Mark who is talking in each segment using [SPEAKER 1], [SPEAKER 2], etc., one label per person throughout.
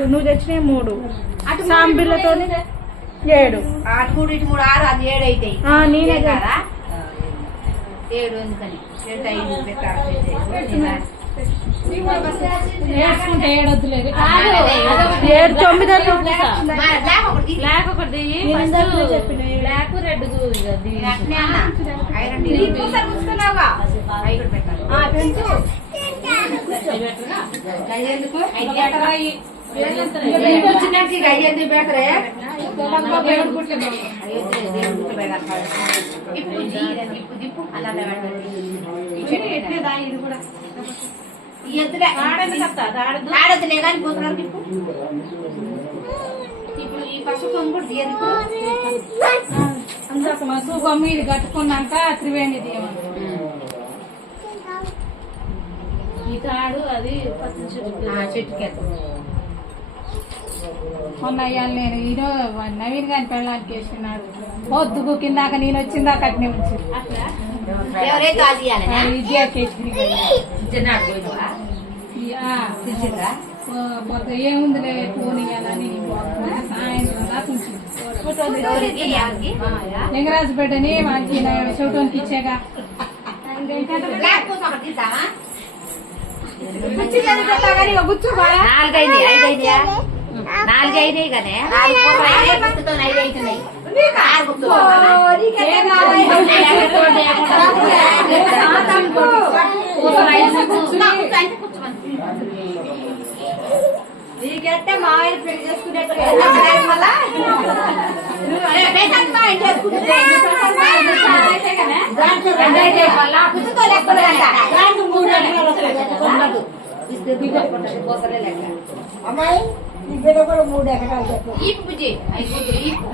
[SPEAKER 1] అట్లు నువ్వు తెచ్చినవి మూడు. సాంబిళ్ళతో ఏడు.
[SPEAKER 2] అటు మూడు ఇటు మూడు ఆరు అది ఏడు అవుతాయి
[SPEAKER 1] ఆ, నేనే
[SPEAKER 2] ఏడు కాదా?
[SPEAKER 1] తొమ్మిది
[SPEAKER 2] బ్లాక్ ఒకటి
[SPEAKER 3] బ్లాక్ ఒకటి దియ్యి. ఫస్ట్ బ్లాక్ రెడ్ దియ్యి.
[SPEAKER 2] అట్నే ఇక ఇది కానీ పోతున్నారు ఇప్పుడు ఈ పసుపు కూడా తీయదు
[SPEAKER 3] ఇది కట్టుకున్నాక త్రివేణి తీయమని ఈ తాడు అది
[SPEAKER 2] చెట్టుకి
[SPEAKER 3] మొన్న అయ్యాలి నేను ఈరో నవీన్ గారి పెళ్ళానికి వేసినాడు పొద్దుకు కిందాక నేను వచ్చిందాక అట్నే ఉంచి? ఏముందిలే ఫోన్ ఇవ్వాలని సాయంత్రం? లింగరాజుపేటని మనకి చెవిటోనికి ఇచ్చేగా.
[SPEAKER 2] బ్లాక్ పూస ఒకటి తీద్దామా?
[SPEAKER 1] నాలుగైదు ఐదైదు
[SPEAKER 2] నాలుగైదే కదే నాలుగు పూసలు అయినాయి, గుర్తుతో ఐదు అవుతున్నాయి. ఆరు గుర్తులు. పూసలు ఐదు గుర్తులు. నా గుర్తు అంటే కూర్చోమని.
[SPEAKER 1] నీకంటే మామయ్య పెళ్ళి చేసుకునేట్టు
[SPEAKER 2] మళ్ళా గుర్తుతో
[SPEAKER 1] అమ్మాయి నీ బిడ్డ కూడా మూడు ఎకరాలు చెప్పు
[SPEAKER 2] ఈపు బుజ్జి, ఈపు.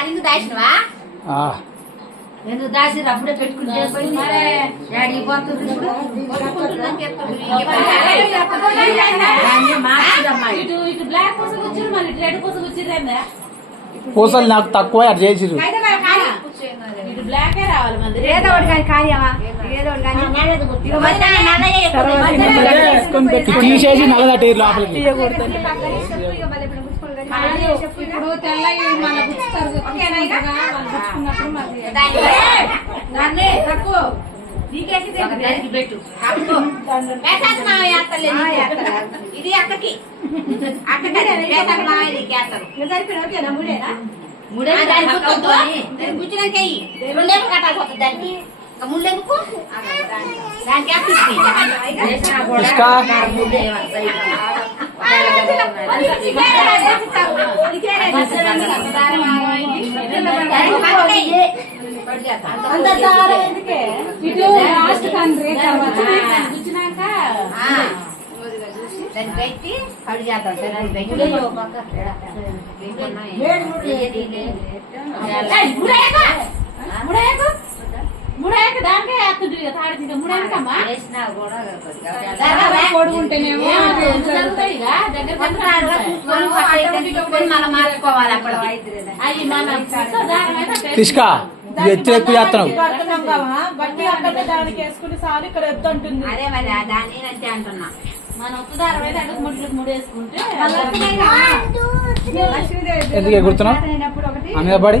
[SPEAKER 2] ఎందుకు దాచినవా ఎందుకు దాచి అప్పుడే పెట్టుకుంటే డాడీ పోతుంది
[SPEAKER 4] పూసలు నాకు తక్కువ అటు చేసిరు తీసేసి నల్లదట్టి లోపలికి.
[SPEAKER 3] ఇప్పుడు తెల్లవి మళ్ళీ గుచ్చుతారు గుచ్చుకుంటారుగా, వాళ్ళు గుచ్చుకున్నప్పుడు మరి
[SPEAKER 2] దాన్ని దాన్ని తక్కువ. నీకేసి దానికి పెట్టు. అప్పుడు వేసాక మావయ్య వేస్తలేదు. ఇది అక్కకి. అక్కకి వేసాక మావయ్య నీకు వేస్తారు ముడే దానికి గుర్తొద్దు. దానికి గుచ్చినాక వెయ్యి. రెండేపు కట్టాల్సి వస్తుంది. దానికి ఇంకా. ముళ్ళెందుకు దానికి
[SPEAKER 3] ఇటు లాస్ట్ కంట్రీ తర్వాత గుచ్చినాక
[SPEAKER 2] దాన్ని పెట్టి కడు చేద్దాం పెట్టి ముడేయకు. ముడేయకు.
[SPEAKER 3] ముడేక దానికే ఎత్తుడు ఇక తాడు ఇంకా ముడేకమ్మా
[SPEAKER 2] వేసినా కూడా.
[SPEAKER 3] పొడుగుంటేనేమో
[SPEAKER 2] ఇక్కడ
[SPEAKER 4] ఎత్తు ఎక్కువ చేస్తున్నావు
[SPEAKER 1] బట్టి అక్కడ దానికి సారి ఎత్తు అంటుంది.
[SPEAKER 2] అదే మరి దాన్ని అంటున్నా.
[SPEAKER 4] ఎందుకు ఎగురుతున్నావు?
[SPEAKER 1] నేనప్పుడు ఒకటి
[SPEAKER 4] అనగా పడి.